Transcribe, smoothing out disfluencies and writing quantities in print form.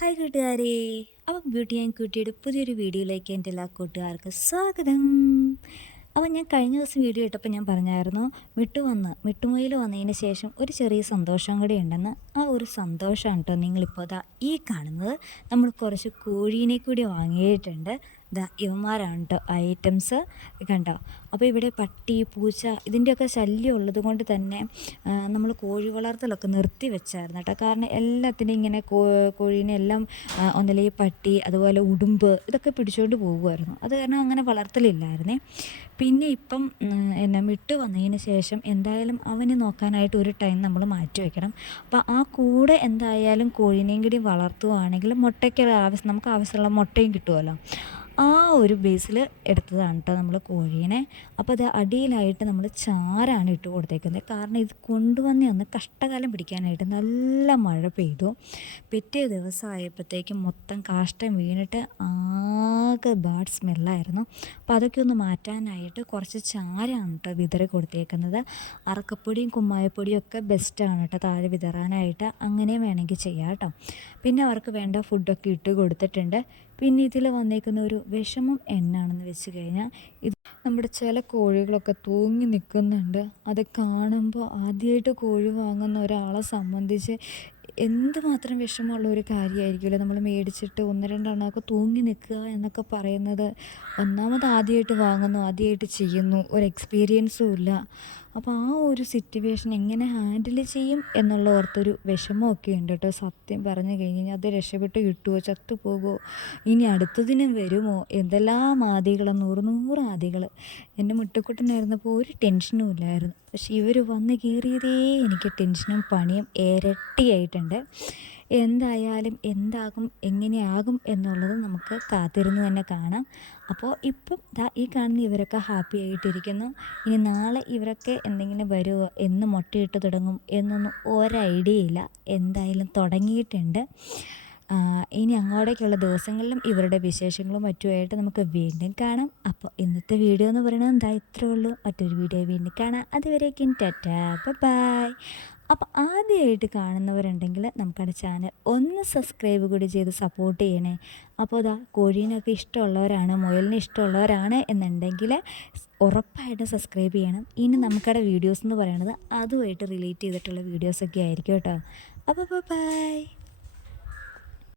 Hi കൂട്ടുകാരെ. അപ്പം beauty and ക്യൂട്ടിയുടെ പുതിയൊരു വീഡിയോയിലേക്ക് എൻ്റെ എല്ലാ കൂട്ടുകാർക്കും സ്വാഗതം. അപ്പോൾ ഞാൻ കഴിഞ്ഞ ദിവസം വീഡിയോ ഇട്ടപ്പോൾ ഞാൻ പറഞ്ഞായിരുന്നു മിട്ടുമുയിൽ വന്നതിന് ശേഷം ഒരു ചെറിയ സന്തോഷം കൂടി ഉണ്ടെന്ന്. ആ ഒരു സന്തോഷമാണ് കേട്ടോ നിങ്ങളിപ്പോൾ ഈ കാണുന്നത്. നമ്മൾ കുറച്ച് കോഴീനെ കൂടി വാങ്ങിയിട്ടുണ്ട്. ഇവന്മാരാണ് കേട്ടോ ഐറ്റംസ്, കണ്ടോ. അപ്പോൾ ഇവിടെ പട്ടി, പൂച്ച ഇതിൻ്റെയൊക്കെ ശല്യം ഉള്ളത് കൊണ്ട് തന്നെ നമ്മൾ കോഴി വളർത്തലൊക്കെ നിർത്തി വെച്ചായിരുന്നു കേട്ടോ. കാരണം എല്ലാത്തിനും ഇങ്ങനെ കോഴീനെ എല്ലാം ഒന്നില്ലെങ്കിൽ പട്ടി, അതുപോലെ ഉടുമ്പ് ഇതൊക്കെ പിടിച്ചുകൊണ്ട് പോകുമായിരുന്നു. അത് കാരണം അങ്ങനെ വളർത്തലില്ലായിരുന്നേ. പിന്നെ ഇപ്പം മിട്ട് വന്നതിന് ശേഷം എന്തായാലും അവനെ നോക്കാനായിട്ട് ഒരു ടൈം നമ്മൾ മാറ്റി വയ്ക്കണം. അപ്പോൾ ആ കൂടെ എന്തായാലും കോഴീനെയും കൂടി വളർത്തുകയാണെങ്കിൽ മുട്ടയ്ക്ക് നമുക്ക് ആവശ്യമുള്ള മുട്ടയും കിട്ടുമല്ലോ. ആ ഒരു ബേസിൽ എടുത്തതാണ് കേട്ടോ നമ്മൾ കോഴീനെ. അപ്പോൾ അത് അടിയിലായിട്ട് നമ്മൾ ചാരാണ് ഇട്ട് കൊടുത്തേക്കുന്നത്. കാരണം ഇത് കൊണ്ടുവന്ന് ഒന്ന് കഷ്ടകാലം പിടിക്കാനായിട്ട് നല്ല മഴ പെയ്തു. പിറ്റേ ദിവസമായപ്പോഴത്തേക്കും മൊത്തം കാഷ്ടം വീണിട്ട് ആകെ ബാഡ് സ്മെല്ലായിരുന്നു. അപ്പോൾ അതൊക്കെ ഒന്ന് മാറ്റാനായിട്ട് കുറച്ച് ചാരാണ് കേട്ടോ വിതറി കൊടുത്തേക്കുന്നത്. അറക്കപ്പൊടിയും കുമ്മായപ്പൊടിയും ഒക്കെ ബെസ്റ്റാണ് കേട്ടോ താഴെ വിതറാനായിട്ട്. അങ്ങനെ വേണമെങ്കിൽ ചെയ്യാം കേട്ടോ. പിന്നെ അവർക്ക് വേണ്ട ഫുഡൊക്കെ ഇട്ട് കൊടുത്തിട്ടുണ്ട്. പിന്നെ ഇതിൽ വന്നേക്കുന്ന ഒരു വിഷമം എന്നാണെന്ന് വെച്ച് കഴിഞ്ഞാൽ, ഇത് നമ്മുടെ ചില കോഴികളൊക്കെ തൂങ്ങി നിൽക്കുന്നുണ്ട്. അത് കാണുമ്പോൾ ആദ്യമായിട്ട് കോഴി വാങ്ങുന്ന ഒരാളെ സംബന്ധിച്ച് എന്തുമാത്രം വിഷമമുള്ള ഒരു കാര്യമായിരിക്കുമല്ലോ. നമ്മൾ മേടിച്ചിട്ട് ഒന്ന് രണ്ടെണ്ണമൊക്കെ തൂങ്ങി നിൽക്കുക എന്നൊക്കെ പറയുന്നത്. ഒന്നാമത് ആദ്യമായിട്ട് വാങ്ങുന്നു, ആദ്യമായിട്ട് ചെയ്യുന്നു, ഒരു എക്സ്പീരിയൻസും ഇല്ല. അപ്പോൾ ആ ഒരു സിറ്റുവേഷൻ എങ്ങനെ ഹാൻഡിൽ ചെയ്യും എന്നുള്ള ഓർത്തൊരു വിഷമമൊക്കെ ഉണ്ട് കേട്ടോ. സത്യം പറഞ്ഞു കഴിഞ്ഞാൽ അത് രക്ഷപ്പെട്ട് കിട്ടുമോ, ചത്തുപോകുമോ, ഇനി അടുത്തതിനും വരുമോ, എന്തെല്ലാം ആദികൾ, നൂറ് ആദികൾ. എൻ്റെ മുട്ടുക്കുട്ടനായിരുന്നപ്പോൾ ഒരു ടെൻഷനും ഇല്ലായിരുന്നു. പക്ഷെ ഇവർ വന്ന് കയറിയതേ എനിക്ക് ടെൻഷനും പണിയും ഇരട്ടിയായിട്ടുണ്ട്. എന്തായാലും എന്താകും, എങ്ങനെയാകും എന്നുള്ളത് നമുക്ക് കാത്തിരുന്ന് തന്നെ കാണാം. അപ്പോൾ ഇപ്പം ഈ കാണുന്ന ഇവരൊക്കെ ഹാപ്പി ആയിട്ടിരിക്കുന്നു. ഇനി നാളെ ഇവരൊക്കെ എന്തെങ്കിലും വരുമോ, എന്ന് മുട്ടയിട്ട് തുടങ്ങും എന്നൊന്നും ഒരൈഡിയയില്ല. എന്തായാലും തുടങ്ങിയിട്ടുണ്ട്. ഇനി അങ്ങോട്ടേക്കുള്ള ദിവസങ്ങളിലും ഇവരുടെ വിശേഷങ്ങളും മറ്റുമായിട്ട് നമുക്ക് വീണ്ടും കാണാം. അപ്പോൾ ഇന്നത്തെ വീഡിയോ എന്ന് പറയുന്നത് ഇത്രേ ഉള്ളൂ. മറ്റൊരു വീഡിയോ വീണ്ടും കാണാം. അതുവരേക്കും ടാറ്റാ, ബൈ. അപ്പോൾ ആദ്യമായിട്ട് കാണുന്നവരുണ്ടെങ്കിൽ നമുക്കടെ ചാനൽ ഒന്ന് സബ്സ്ക്രൈബ് കൂടി ചെയ്ത് സപ്പോർട്ട് ചെയ്യണേ. അപ്പോൾ കോഴീനൊക്കെ ഇഷ്ടമുള്ളവരാണ്, മുയലിന് ഇഷ്ടമുള്ളവരാണ് എന്നുണ്ടെങ്കിൽ ഉറപ്പായിട്ടും സബ്സ്ക്രൈബ് ചെയ്യണം. ഇനി നമുക്കടെ വീഡിയോസ് എന്ന് പറയുന്നത് അതുമായിട്ട് റിലേറ്റ് ചെയ്തിട്ടുള്ള വീഡിയോസൊക്കെ ആയിരിക്കും കേട്ടോ. അപ്പോൾ ബൈ.